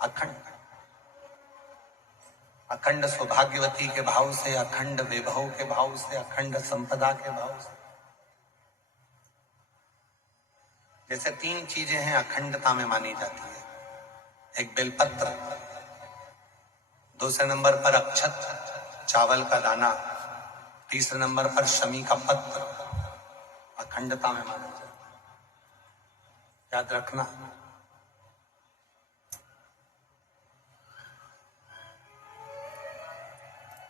अखंड, अखंड सौभाग्यवती के भाव से, अखंड वैभव के भाव से, अखंड संपदा के भाव से। जैसे 3 चीजें हैं अखंडता में मानी जाती है। एक बेलपत्र, दूसरे नंबर पर अक्षत चावल का दाना, तीसरे नंबर पर शमी का पत्र अखंडता में माना जाता है। याद रखना।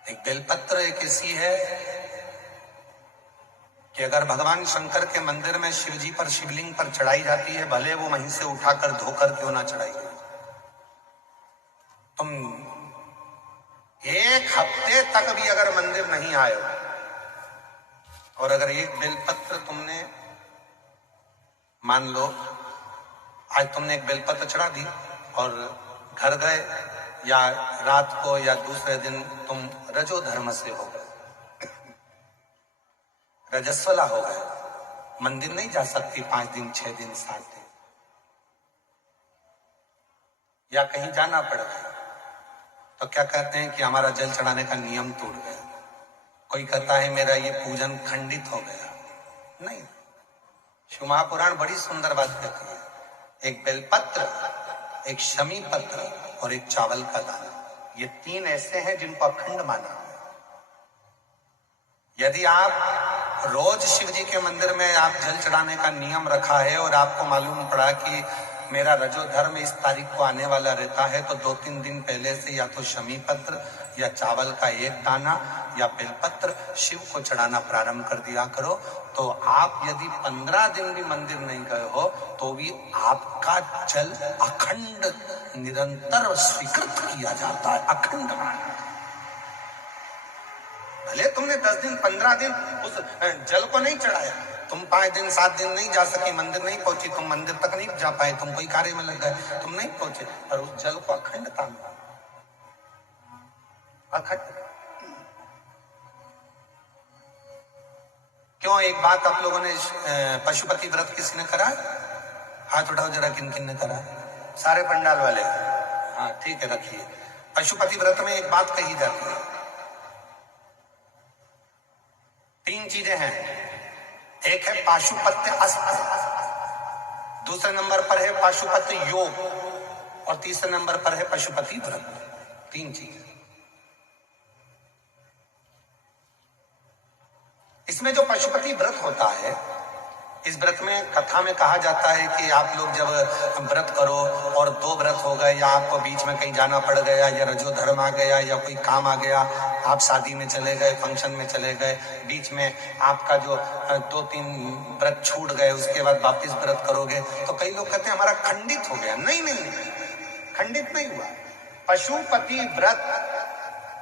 एक बेलपत्र एक ऐसी है कि अगर भगवान शंकर के मंदिर में शिव जी पर, शिवलिंग पर चढ़ाई जाती है, भले वो वहीं से उठाकर धोकर क्यों ना चढ़ाई जाए, तुम 1 हफ्ते तक भी अगर मंदिर नहीं आए और अगर एक बेलपत्र तुमने, मान लो आज तुमने एक बेलपत्र चढ़ा दी और घर गए, या रात को या दूसरे दिन तुम रजो धर्म से हो गए, रजस्वला हो गए, मंदिर नहीं जा सकती 5 दिन, 6 दिन, 7 दिन, या कहीं जाना पड़ गया, तो क्या कहते हैं कि हमारा जल चढ़ाने का नियम टूट गया। कोई कहता है मेरा ये पूजन खंडित हो गया। नहीं, शिव महापुराण बड़ी सुंदर बात कहती है, एक बेलपत्र, एक शमी पत्र और एक चावल का दाना, ये 3 ऐसे हैं जिनको अखंड माना। यदि आप रोज शिव जी के मंदिर में आप जल चढ़ाने का नियम रखा है और आपको मालूम पड़ा कि मेरा रजो धर्म इस तारीख को आने वाला रहता है, तो 2-3 दिन पहले से या तो शमी पत्र या चावल का एक दाना या बेलपत्र शिव को चढ़ाना प्रारंभ कर दिया करो। तो आप यदि 15 दिन भी मंदिर नहीं गए हो तो भी आपका जल अखंड निरंतर स्वीकृत किया जाता है, अखंड। भले तुमने 10 दिन 15 दिन उस जल को नहीं चढ़ाया, तुम 5 दिन 7 दिन नहीं जा सकी, मंदिर नहीं पहुंची, तुम मंदिर तक नहीं जा पाए, तुम कोई कार्य में लग गए, तुम नहीं पहुंचे, और उस जल को अखंडता में, अखंड। क्यों? एक बात आप लोगों ने, पशुपति व्रत किसने करा? हाथ उठाओ जरा, किन किन ने करा? सारे पंडाल वाले। हाँ ठीक है, रखिए। पशुपति व्रत में एक बात कही जाती है, 3 चीजें हैं। एक है पाशुपत्य अस्त, दूसरे नंबर पर है पाशुपत्य योग, और तीसरे नंबर पर है पशुपति व्रत। 3 चीजें। इसमें जो पशुपति व्रत होता है, इस व्रत में कथा में कहा जाता है कि आप लोग जब व्रत करो और 2 व्रत हो गए, या आपको बीच में कहीं जाना पड़ गया, या रजो धर्म आ गया, या कोई काम आ गया, आप शादी में चले गए, फंक्शन में चले गए, बीच में आपका जो 2-3 व्रत छूट गए, उसके बाद वापिस व्रत करोगे, तो कई लोग कहते हैं हमारा खंडित हो गया। नहीं नहीं नहीं, खंडित नहीं हुआ। पशुपति व्रत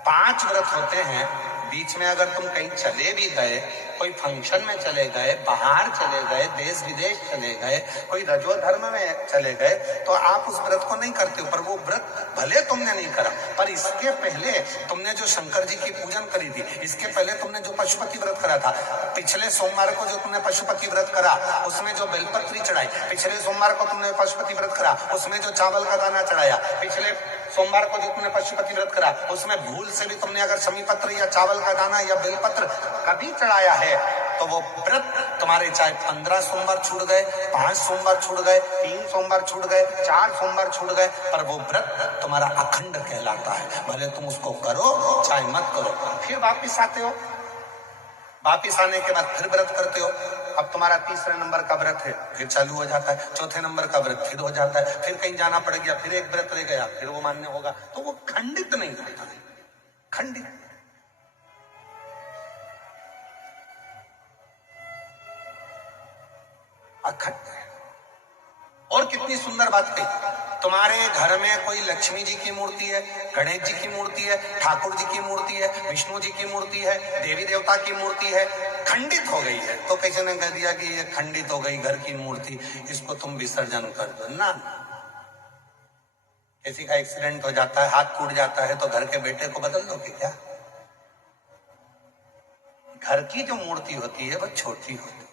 5 व्रत होते हैं। बीच में अगर तुम कहीं चले भी गए, कोई फंक्शन में चले गए, बाहर चले गए, देश विदेश चले गए, कोई रजो धर्म में चले गए, तो आप उस व्रत को नहीं करते हो। पर वो व्रत भले तुमने नहीं करा, पर इसके पहले तुमने जो शंकर जी की पूजन करी थी, इसके पहले तुमने जो पशुपति व्रत करा था, पिछले सोमवार को जो तुमने पशुपति व्रत करा, उसमें जो बेलपत्री चढ़ाई, पिछले सोमवार को तुमने पशुपति व्रत करा, उसमें जो चावल का दाना चढ़ाया, पिछले सोमवार को जो तुमने पशुपति व्रत करा, उसमें भूल से भी तुमने अगर शमी पत्र या चावल का दाना या बेलपत्र कभी चढ़ाया है, तो वो व्रत तुम्हारे चाहे 15 सोमवार छूट गए, 5 सोमवार छूट गए, 3 सोमवार छूट गए, 4 सोमवार छूट गए, पर वो व्रत तुम्हारा अखंड कहलाता है। भले तुम उसको करो चाहे मत करो। फिर वापिस आते हो, वापिस आने के बाद फिर व्रत करते हो। अब तुम्हारा 3रे नंबर का व्रत है, फिर चालू हो जाता है, 4थे नंबर का व्रत फिर हो जाता है, फिर कहीं जाना पड़ गया, फिर एक व्रत रह गया, फिर वो मान्य होगा। तो वो खंडित नहीं होता है, खंडित। अखंड। और कितनी सुंदर बात कही, तुम्हारे घर में कोई लक्ष्मी जी की मूर्ति है, गणेश जी की मूर्ति है, ठाकुर जी की मूर्ति है, विष्णु जी की मूर्ति है, देवी देवता की मूर्ति है, खंडित हो गई है, तो किसी ने कह दिया कि ये खंडित हो गई घर की मूर्ति, इसको तुम विसर्जन कर दो ना। किसी का एक्सीडेंट हो जाता है, हाथ टूट जाता है, तो घर के बेटे को बदल दोगे क्या? घर की जो मूर्ति होती है वो छोटी होती है,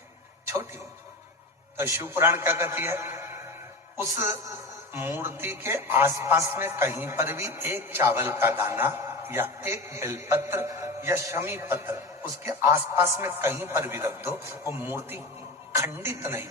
छोटी होती है। तो शिव पुराण क्या कहती है, उस मूर्ति के आसपास में कहीं पर भी एक चावल का दाना या एक बेलपत्र या शमी पत्र उसके आसपास में कहीं पर भी रख दो, वो मूर्ति खंडित नहीं,